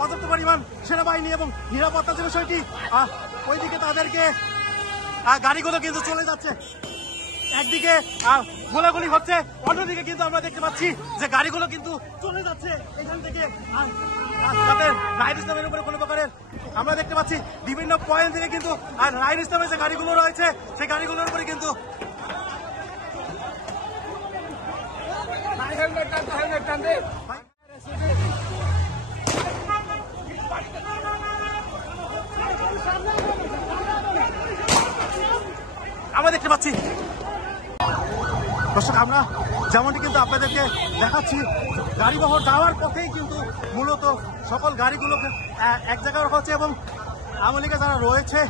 পর্যাপ্ত পরিমাণ সেনাবাহিনী এবং নিরাপত্তা যে বিষয়টি ওইদিকে তাদেরকে গাড়িগুলো কিন্তু চলে যাচ্ছে। একদিকে গোলাগুলি হচ্ছে, অন্যদিকে কিন্তু আমরা দেখতে পাচ্ছি যে গাড়িগুলো কিন্তু চলে যাচ্ছে এখান থেকে। তাদের রাইড ইসলামের উপরে কোনো প্রকারের আমরা দেখতে পাচ্ছি বিভিন্ন পয়েন্ট থেকে কিন্তু রাইড ইসলামের যে গাড়িগুলো রয়েছে সেই গাড়িগুলোর উপরে কিন্তু আমরা দেখতে পাচ্ছি। দর্শক, আমরা যেমনটি কিন্তু আপনাদেরকে দেখাচ্ছি, গাড়িবহর যাওয়ার পথেই কিন্তু মূলত সকল গাড়িগুলোকে এক জায়গায় রাখা হচ্ছে এবং আওয়ামী লীগে যারা রয়েছে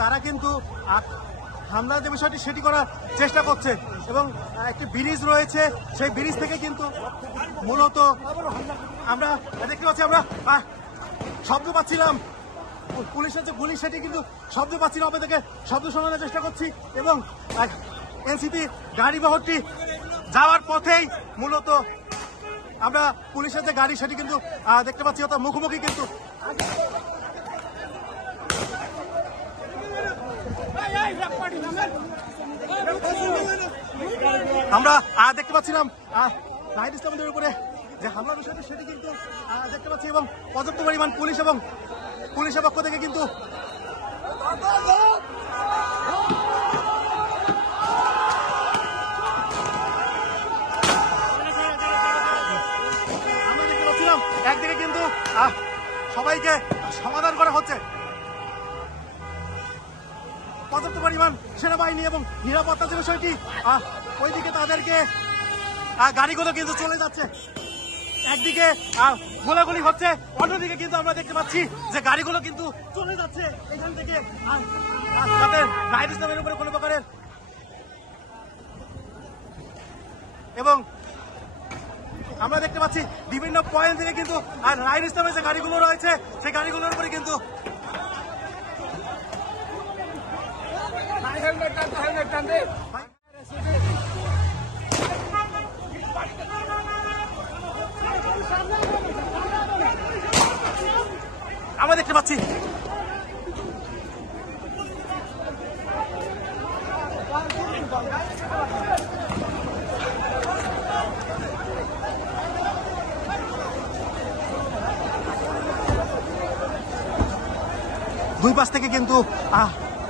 তারা কিন্তু হামলার যে বিষয়টি সেটি করার চেষ্টা করছে এবং একটি ব্রিজ রয়েছে, সেই ব্রিজ থেকে কিন্তু মূলত আমরা দেখতে পাচ্ছি, আমরা শব্দ পাচ্ছিলাম, পুলিশের যে গুলি সেটি কিন্তু শব্দ পাচ্ছিলাম, আপনাদেরকে শব্দ শোনানোর চেষ্টা করছি এবং এনসিপি গাড়িবহরটি যাওয়ার পথেই মূলত আমরা পুলিশের যে গাড়ি সেটি কিন্তু দেখতে পাচ্ছি, অর্থাৎ মুখোমুখি কিন্তু আমরা দেখতে পাচ্ছিলাম রাইড ইসলামদের উপরে যে হামলার বিষয়টি সেটি কিন্তু দেখতে পাচ্ছি এবং পর্যাপ্ত পরিমাণ পুলিশ এবং পুলিশের পক্ষ থেকে কিন্তু আমরা দেখতে পাচ্ছিলাম একদিকে কিন্তু সবাইকে সমাধান করা হচ্ছে, পর্যাপ্ত পরিমাণ সেনাবাহিনী এবং নিরাপত্তা যে বিষয়টি ওইদিকে তাদেরকে গাড়িগুলো কিন্তু চলে যাচ্ছে। একদিকে গোলাগুলি হচ্ছে, অন্যদিকে কিন্তু আমরা দেখতে পাচ্ছি যে গাড়িগুলো কিন্তু চলে যাচ্ছে এখান থেকে। তাদের রাইড ইসলামের উপরে কোনো প্রকারের এবং আমরা দেখতে পাচ্ছি বিভিন্ন পয়েন্ট থেকে কিন্তু রাইড ইসলামের যে গাড়িগুলো রয়েছে সেই গাড়িগুলোর উপরে কিন্তু আমরা দেখতে পাচ্ছি। দুই পাশ থেকে কিন্তু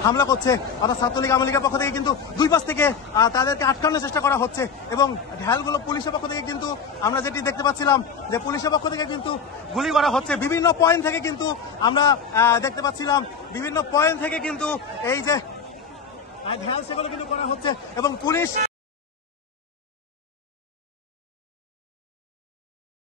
হামলা করছে, অর্থাৎ ছাত্রলীগ আওয়ামী লীগের পক্ষ থেকে কিন্তু দুই পাশ থেকে তাদেরকে আটকানোর চেষ্টা করা হচ্ছে এবং ঢালগুলো পুলিশের পক্ষ থেকে কিন্তু আমরা যেটি দেখতে পাচ্ছিলাম যে পুলিশের পক্ষ থেকে কিন্তু গুলি করা হচ্ছে। বিভিন্ন পয়েন্ট থেকে কিন্তু আমরা দেখতে পাচ্ছিলাম, বিভিন্ন পয়েন্ট থেকে কিন্তু এই যে ঢাল সেগুলো কিন্তু করা হচ্ছে এবং পুলিশ